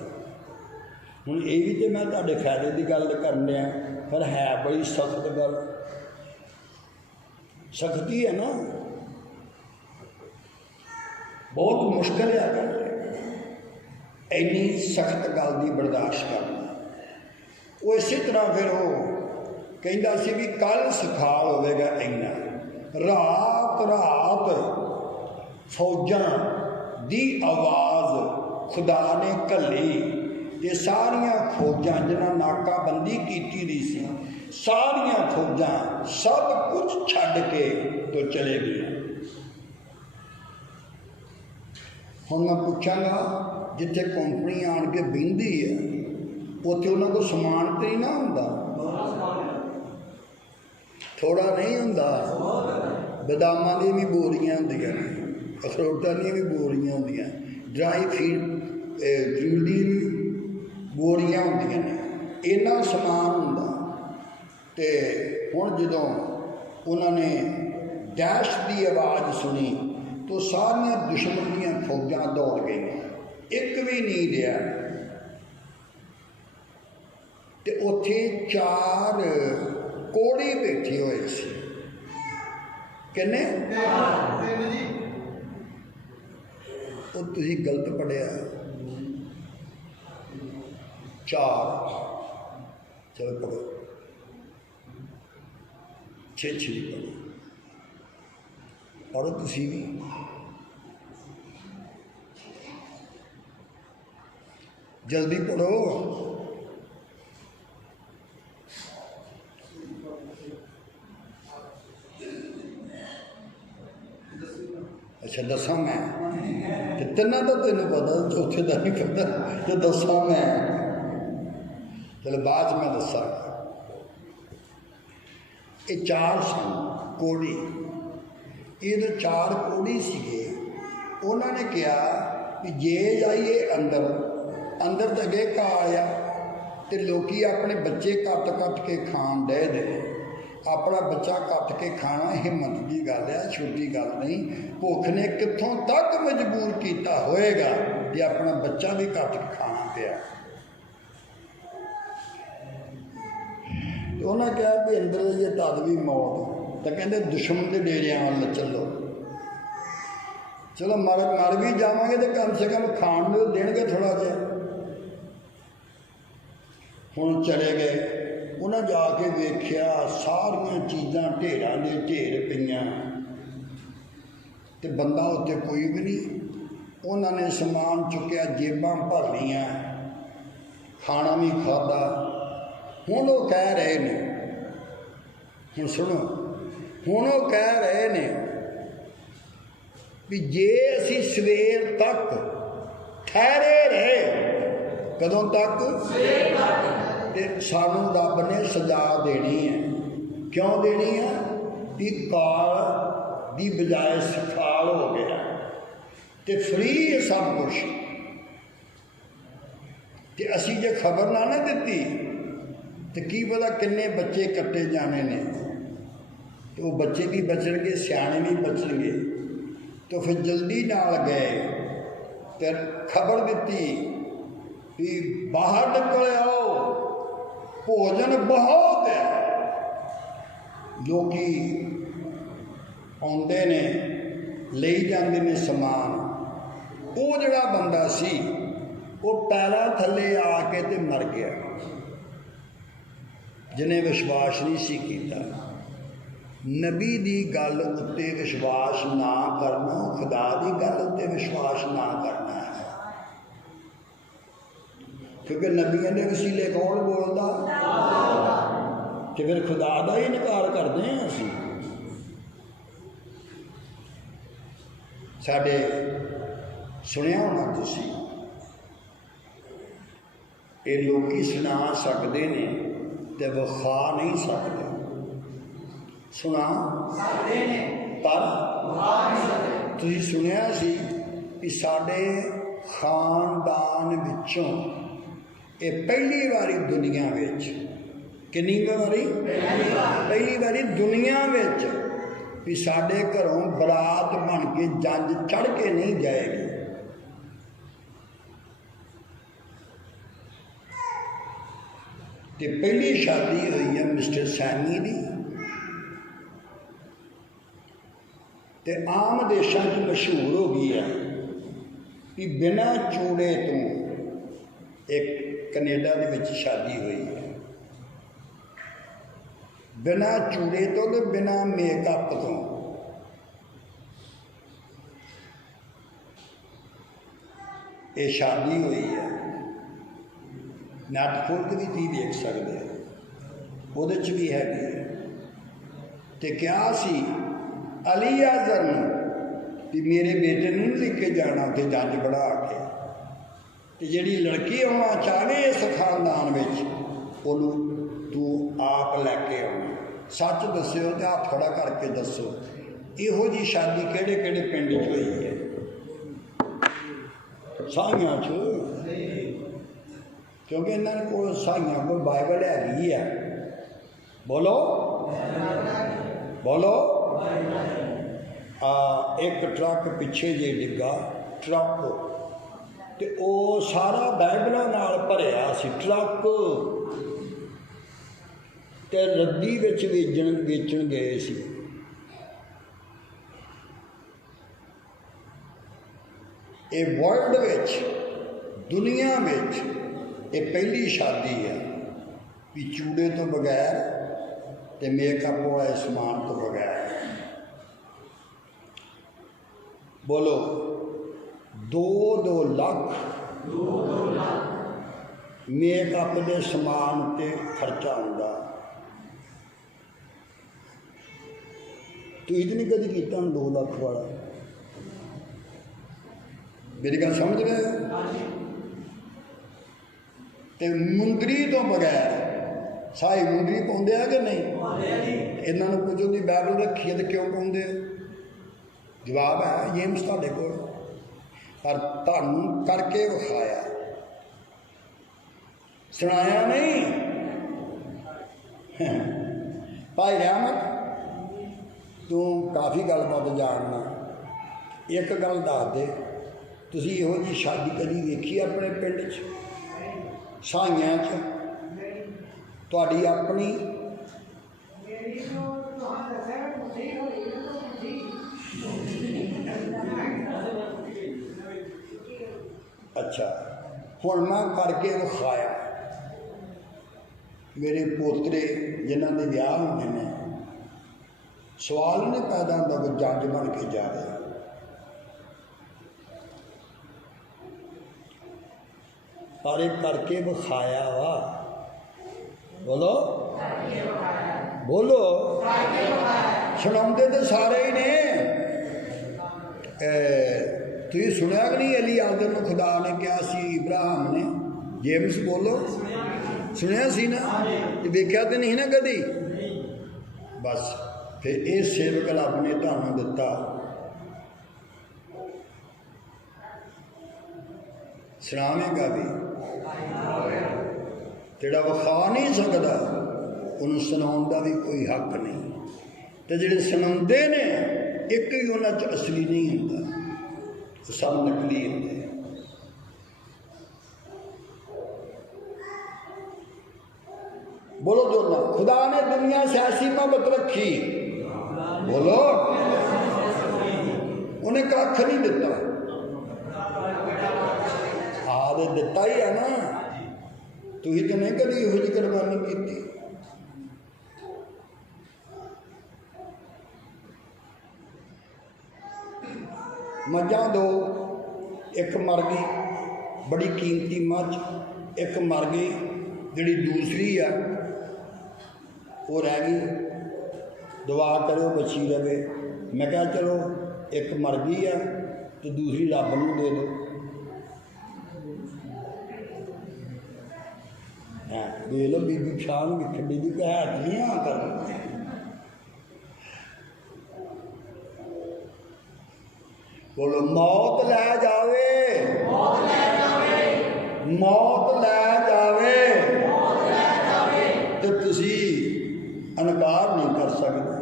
हुण ये भी तो मैं तुहाडे फायदे की गल करन रहा, पर है बड़ी सख्त गल, सख्ती है ना, बहुत मुश्किल है गल, इन्नी सख्त गल की बर्दाश्त करना। वो इसी तरह फिर वो कहता सी भी कल सखाल होगा इन्ना, रात रात फौजां दी आवाज़ खुदा ने घली, ते सारिया फौजां जिन्हां नाकाबंदी की दी सी, सारिया फौजां सब कुछ छड्ड के तो चले गए। हुण मैं पूछांगा, जिथे कंपनी आन के बहिंदी है उत्थे उन्हां कोल समान तो नहीं ना हुंदा, थोड़ा नहीं हुंदा, बदामां दी भी बोरियां हुंदियां ने, अखरोटां दी भी बोरियां हुंदियां, ड्राई फ्रूट दी भी बोरियां होंदियां ने, इन्ना समान हुंदा। ते हुण जदों उन्होंने डैश की आवाज़ सुनी तो सारियां दुश्मन दीयां फौजां दौड़ गई, एक भी नहीं रहा। ते उत्थे 4 कोड़े बैठे हुए सी, किन्ने वो तुसीं गलत पढ़िया, 4, चलो पढ़ो, 6 पढ़ो, पढ़ो तुसीं भी, जल्दी पढ़ो। अच्छा दसा मैं, तिना तो तेन पता, चौथे का नहीं पता, तो दसा मैं, चलो बाद मैं दसा। ये 4 सन कोड़ी, ये तो 4 कोड़ी सीगे। उन्होंने कहा कि जे जाइए अंदर, अंदर तो अगे घा आया, तो लोग अपने बच्चे कट कट के खान दे दे, अपना बच्चा कट के खाना हिम्मत की गल है, छोटी गल नहीं। भुख ने कितों तक मजबूर किया होएगा कि अपना बच्चा भी कट के खाना पिया। तो उन्हें कहा कि अंदर ये तद भी मौत, तो कहते दुश्मन के डेरिया वाल चलो, चलो मर भी जावांगे तो कम से कम खाण तो देंगे थोड़ा जहा। हुण चले गए, उन्हें जाके वेख्या सारिया चीज़ां ढेरां दे ढेर पईयां, ते बंदा उत्ते कोई भी नहीं। उन्होंने समान चुकया, जेबां भर लियां, खाना भी खादा। हुण वो कह रहे ने, हुण सुनो, हुण वो कह रहे ने भी जे असी सवेर तक ठहरे रहे, कदों तक? ते सानू रब ने सजा देनी है। क्यों देनी है? कि काल की बजाय सखाल हो गया, तो फ्री है सब कुछ। ते असी जे खबर ना दी तो की पता किन्ने बच्चे कट्टे जाने ने, तो वो बच्चे भी बचणगे, सियाणे भी बचणगे। तो फिर जल्दी नाल गए तो खबर दी कि बाहर निकल आओ, भोजन बहुत है। लोग आते ने, ले जाते ने समान। वो जड़ा बंदा सी वो पैरों थले आके ते मर गया, जिन्हें विश्वास नहीं सी कीता। नबी की गल उत्ते विश्वास ना करना, खुदा की गल उत्ते विश्वास ना करना है। क्योंकि नबियों के वसीले कौन बोलता? तो फिर खुदा का ही इनकार करते हैं असी। साढ़े सुनिया होना तुसी, ये लोग सुना सकते ने ते विखा नहीं सकते। सुना पर तुसी सुनिया सी कि साढ़े खानदान विचों ये पहली बारी दुनिया विच, कितनी बारी? पहली बारी दुनिया विच भी साढ़े घरों बरात बन के जंज चढ़ के नहीं जाएगी। तो पहली शादी हुई है मिस्टर सैनी की। ते आम देशों च मशहूर हो गई है कि बिना चूड़े तो एक कनेडा दे विच शादी हुई है, बिना चूड़े तो बिना मेकअप तो। ये शादी हुई है, नेटफ्लिक्स भी तुम देख सकते हो, वो भी हैगी। तो क्या सी अली आजर कि मेरे बेटे नहीं लेके जाना उत्थे जंज बढ़ा के, तो जी लड़की आना चाहे इस खानदान में तू आप लैके आना। सच दस्यो तो हाथ खड़ा करके दसो, इहो जी शादी किहड़े किहड़े पिंड च हुई है? साइयां च, क्योंकि इन्होंने को साइयां को बाइबल हैगी है। बोलो बोलो। एक ट्रक पिछे जे डिग्गा, ट्रक तो वो सारा बाइबलों नाल भरिया सी ट्रक, ते रद्दी विच वेचण गए सी। ये वर्ल्ड विच, दुनिया विच ये पहली शादी है भी चूड़े तो बगैर ते मेकअप वाले समान तो बगैर। बोलो 2-2 लाख मेकअप के समान ते खर्चा आंदा। तुसीं नहीं कभी किया 2 लाख वाला? मेरी गल समझ रहे हो? ते मुंदरी तो बगैर साई मुंदरी पाउंदे आ कि नहीं? इन्होंने पुछो दी बाइबल रखी है तो क्यों पाउंदे? जवाब है जेम्स तुहाडे कोल, पर तुहानूं करके विखाया, सुनाया नहीं। भाई रहमत तू काफ़ी गलबात जानना, एक गल दस दे, तुसीं इहो जी शादी कदी वेखी अपने पिंड च, साइयां च? तुहाडी अपनी अच्छा, हुण मैं करके विखाया। मेरे पोतरे जिन्हों के विआह होंदे ने, सवाल नहीं पैदा होंदा कोई जज बन के जाए। पर एक करके विखाया वा। बोलो बोलो। सुनाते तो सारे ही ने। तुम सुनिया कि नहीं अली आदम को खुदा ने कहा सी इब्राहिम ने? जेम्स बोलो, सुनिया सी ना? देखा तो नहीं ना कदी? बस फिर ये सेवक रब ने तुहानूं दिता, सुनावेगा भी। जिहड़ा विखा नहीं सकता उन्होंने सुनाउण दा भी कोई हक नहीं। तो जिहड़े सुनाउंदे ने एक भी उन्हां च असली नहीं हुंदा, सब नकली होंदे। बोलो जो ना, खुदा ने दुनिया से ऐसी मोहब्बत रखी, बोलो, उन्हें कख नहीं दिता। आदे दिता ही है ना, तुसीं तो नहीं कभी इहो जी कुर्बानी की। मझां दो, एक मर गई बड़ी कीमती मझ, एक मर गई जिहड़ी दूसरी आ वो रह गई। दुआ करो बची रहे। मैं कहा चलो एक मर गई है तो दूसरी रब नूं दे दो। देख लो बीबी शान भी बीबी का है नहीं आ कर बोलो मौत लै जावे, मौत लै जावे तो तुसी इनकार नहीं कर सकते।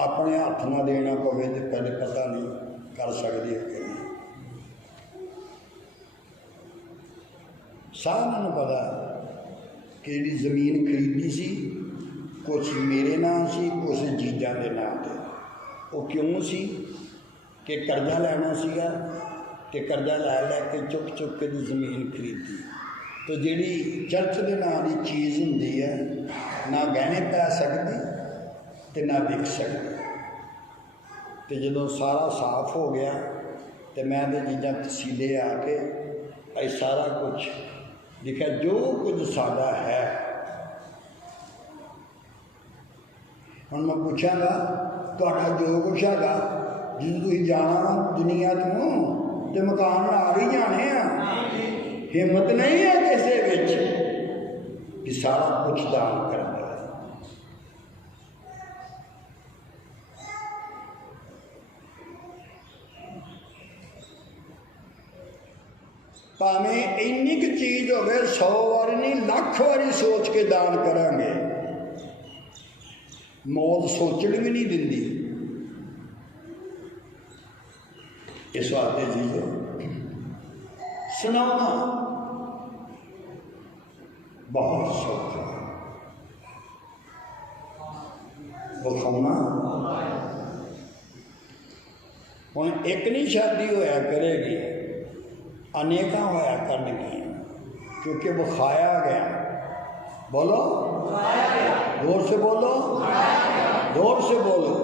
अपने हथ ना देना पवे तो पहले पता नहीं कर सकते हो कि नहीं। सारिਆਂ पता कि जी जमीन खरीदी सी कुछ मेरे नाम सी कुछ जीजा के नाम से। वो क्यों सी कि कर्जा लैना सीगा ते कर्जा लैके चुक चुक के जमीन खरीदी। तो जिहड़ी चर्च के नाम की चीज़ हुंदी है ना गहने पै सकती ते ना विक सकती। तो जदों सारा साफ हो गया तो मैं तो चीज़ां तसीले आके अज सारा कुछ लिखा जो कुछ साडा है। हुण मैं पूछांगा तुहाडा जो कुछ हैगा जिस तुसीं जाना दुनिया तो मकान नाल ही जाने आ। हिम्मत नहीं है किसी विच कि सारा कुछ दान कर दे। भावें इन्नी क चीज़ होवे 100 बारी नहीं लाख बारी सोच के दान करांगे मौत सोचण भी नहीं दिंदी। इस वास्ते जीजो सुनाना बहुत सौखा, विखाना हुण एक नहीं शादी होया करेगी अनेकां होया करनगियां क्योंकि विखाया गया। बोलो जोर से बोलो, जोर से बोलो।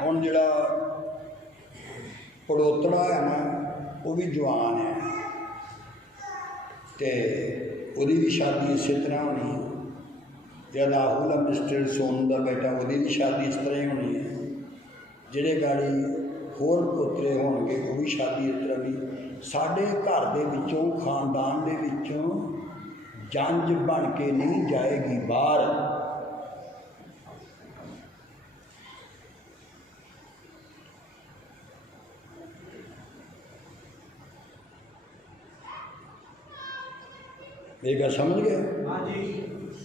हुण जिहड़ा पड़ोतड़ा है ना वो भी जवान है तो वही भी शादी इस तरह होनी है। या राहुल है मिस्टर सोनू का बेटा वही भी शादी इस तरह ही होनी है। जिहड़े गाड़ी होर पोतरे होणगे वो भी शादी इस तरह भी। साडे घर दे विचों खानदान दे विचों जंज बन के नहीं जाएगी बाहर। एक गल समझ गए?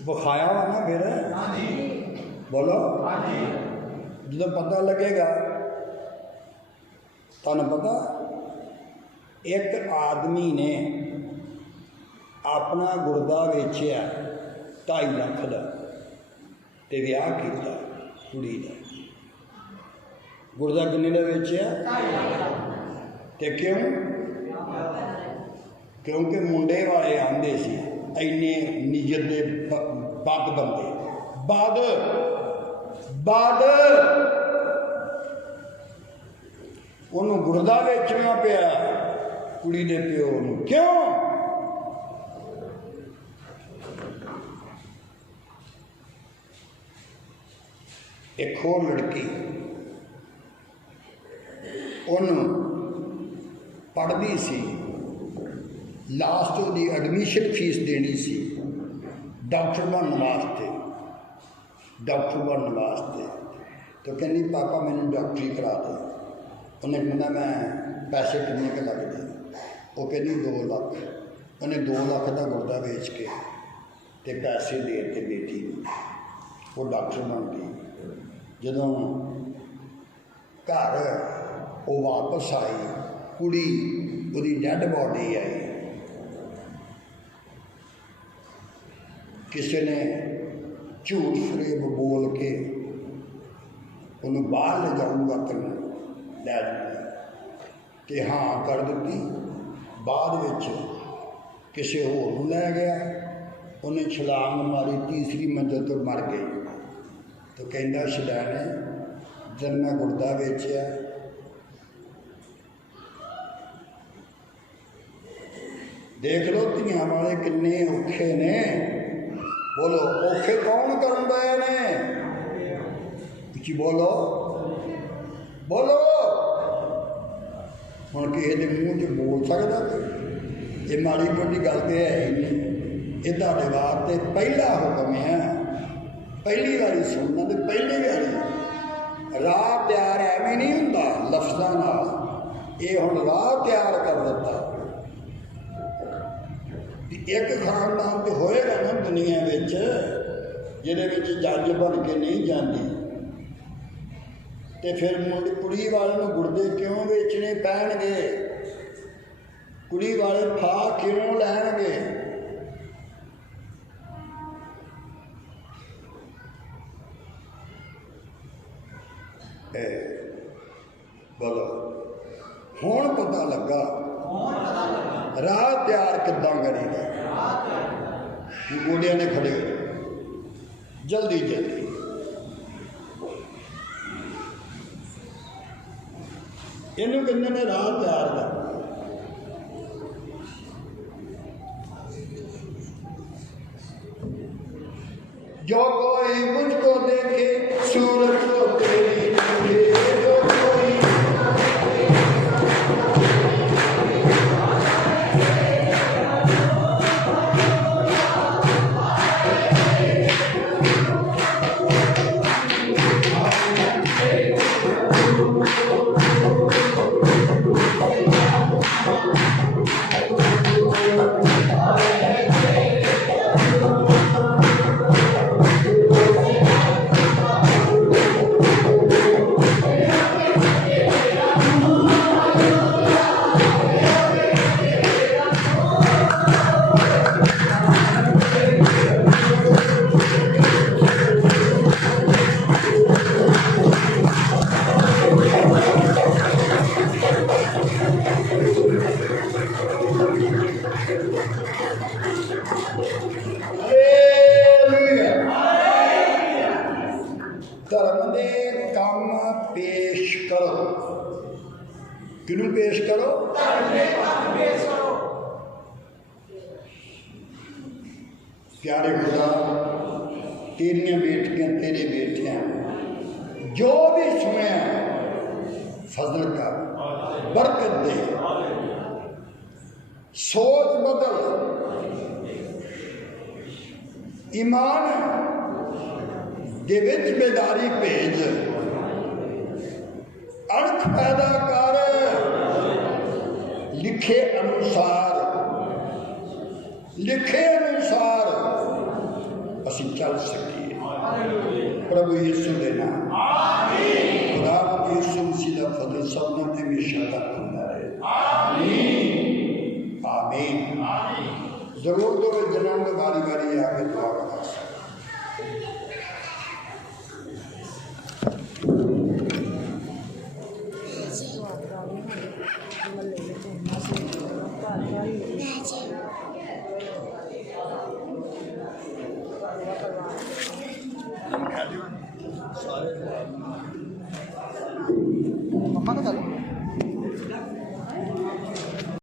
विखाया वा ना फिर बोलो जो पता लगेगा। तुहानूं पता एक आदमी ने अपना गुर्दा वेचिया 2.5 लाख का ते विआह किया कुड़ी का। गुर्दा किन्ने का वेचिया? 2.5 लाख। ते क्यों? क्योंकि मुंडे वाले आंदे सी इन्ने निजत दे बद बंदे बद बद उन्होंने गुर्दा वेचना पिया कुड़ी दे प्यो नूं। क्यों? एक होर लड़की उन्होंने पढ़ती सी लास्ट उसकी एडमिशन फीस देनी सी डॉक्टर बनने वास्ते, डॉक्टर बनने वास्ते। तो कहनी पापा मैंने डॉक्टरी करा दे। उन्हें कहना मैं पैसे कितने के लगते? वो कहनी 2 लाख। उन्हें 2 लाख का गुर्दा बेच के ते पैसे दे ते बेटी वो डॉक्टर बन गई। जदों घर वो वापस आई कुड़ी उसकी डेड बॉडी आई। किसी ने झूठ फरेब बोल के उन्हें बाहर ले जाऊँगा तेन लै जाऊँगा कि हाँ कर दी। बाद विच किसी होर नूं लै गया उन्हें छलांग मारी 3री मंजिल तो मर गई। तो कहता छलैने जब मैं गुर्दा वेचिया देख लो धियां वाले किन्ने औखे ने। बोलो औखे कौन करन दए ने? उची बोलो बोलो। हुण किसी के मूँह च बोल सकदा कोई? ये माड़ी मोटी गल तो है ही नहीं। ये तुहाडे वास्ते पहला हुक्म है, पहली बारी सुनना तो पहली बारी। राह तैयार एवं नहीं हुंदा लफ्ज़ां नाल, ये हुण राह तैयार कर दिता। एक खानदान तो होएगा ना दुनिया विच जिहदे विच जज बन के नहीं जाती, तो फिर मुंडे कुड़ी वाले नूं गुरदे क्यों बेचने पैणगे? कुड़ी वाले फा क्यों लैणगे? बोलो हुण पता लगा राह तैयार किदां करीदा। गोडिया ने खड़े हो जल्दी जल्दी। इनू कहते ने राह तैयार कर। जो कोई मुझको देखे सूरज को तेरी देखे, जो कोई धर्म दे काम पेश करो। किनू पेश करो? प्यारे खुदा, तेरिया बेटियां तेरे बेटियां जो भी सुने फजल कर, बरकत दे, सोच बदल, ईमान दे विच बेदारी भेज, अणख पैदा कर, लिखे अनुसार असी चल सकिए। प्रभु यीशु दे नाम खुदा यीशु मसीह दा फजल सबना ते हमेशा तक हुंदा रहे। आमीन। जरूर दो जन्म में बारी बारी आके दुआ कर सकते। मम्मा का चालू